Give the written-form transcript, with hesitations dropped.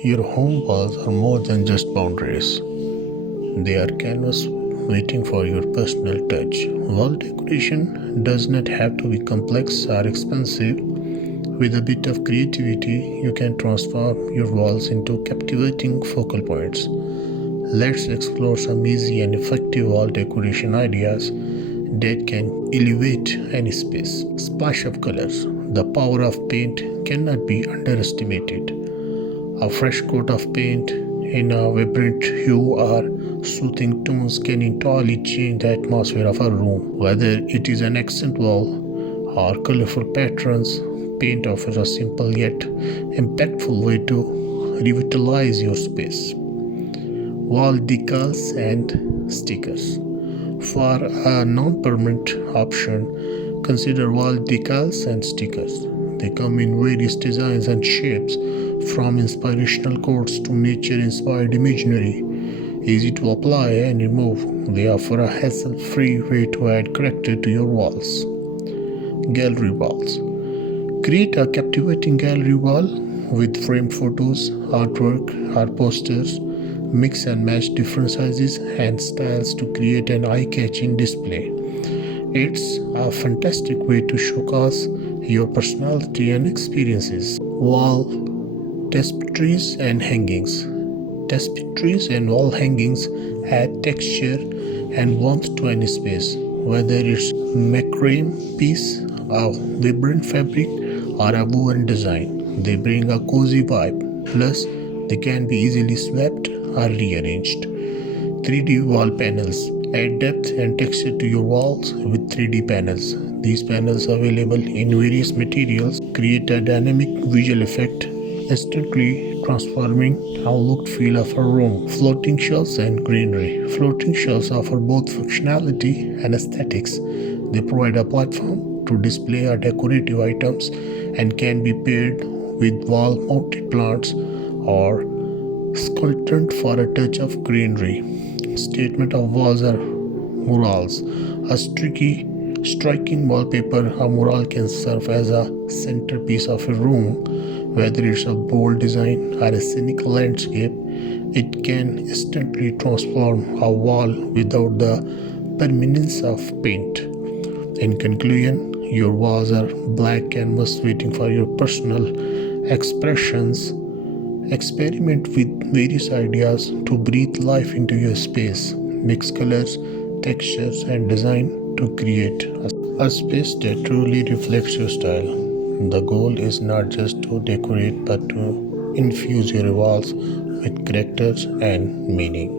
Your home walls are more than just boundaries. They are canvas waiting for your personal touch. Wall decoration does not have to be complex or expensive. With a bit of creativity, you can transform your walls into captivating focal points. Let's explore some easy and effective wall decoration ideas that can elevate any space. Splash of colors. The power of paint cannot be underestimated. A fresh coat of paint in a vibrant hue or soothing tones can entirely change the atmosphere of a room. Whether it is an accent wall or colorful patterns, paint offers a simple yet impactful way to revitalize your space. Wall decals and stickers. For a non-permanent option, consider wall decals and stickers. They come in various designs and shapes, from inspirational quotes to nature-inspired imagery. Easy to apply and remove, they offer a hassle-free way to add character to your walls. Gallery walls. Create a captivating gallery wall with framed photos, artwork, or posters. Mix and match different sizes and styles to create an eye-catching display. It's a fantastic way to showcase your personality and experiences. Wall tapestries and hangings. Tapestries and wall hangings add texture and warmth to any space, whether it's macrame piece, a vibrant fabric, or a woven design. They bring a cozy vibe. Plus, they can be easily swept or rearranged. 3D wall panels. Add depth and texture to your walls with 3D panels. These panels, available in various materials, create a dynamic visual effect, instantly transforming how look feel of a room. Floating shelves and greenery. Floating shelves offer both functionality and aesthetics. They provide a platform to display our decorative items and can be paired with wall-mounted plants or sculpted for a touch of greenery. Statement of walls are murals. A striking wallpaper, a mural can serve as a centerpiece of a room. Whether it's a bold design or a scenic landscape, it can instantly transform a wall without the permanence of paint. In conclusion, your walls are blank canvas waiting for your personal expressions. Experiment with various ideas to breathe life into your space. Mix colors, textures, and design to create a space that truly reflects your style. The goal is not just to decorate but to infuse your walls with characters and meaning.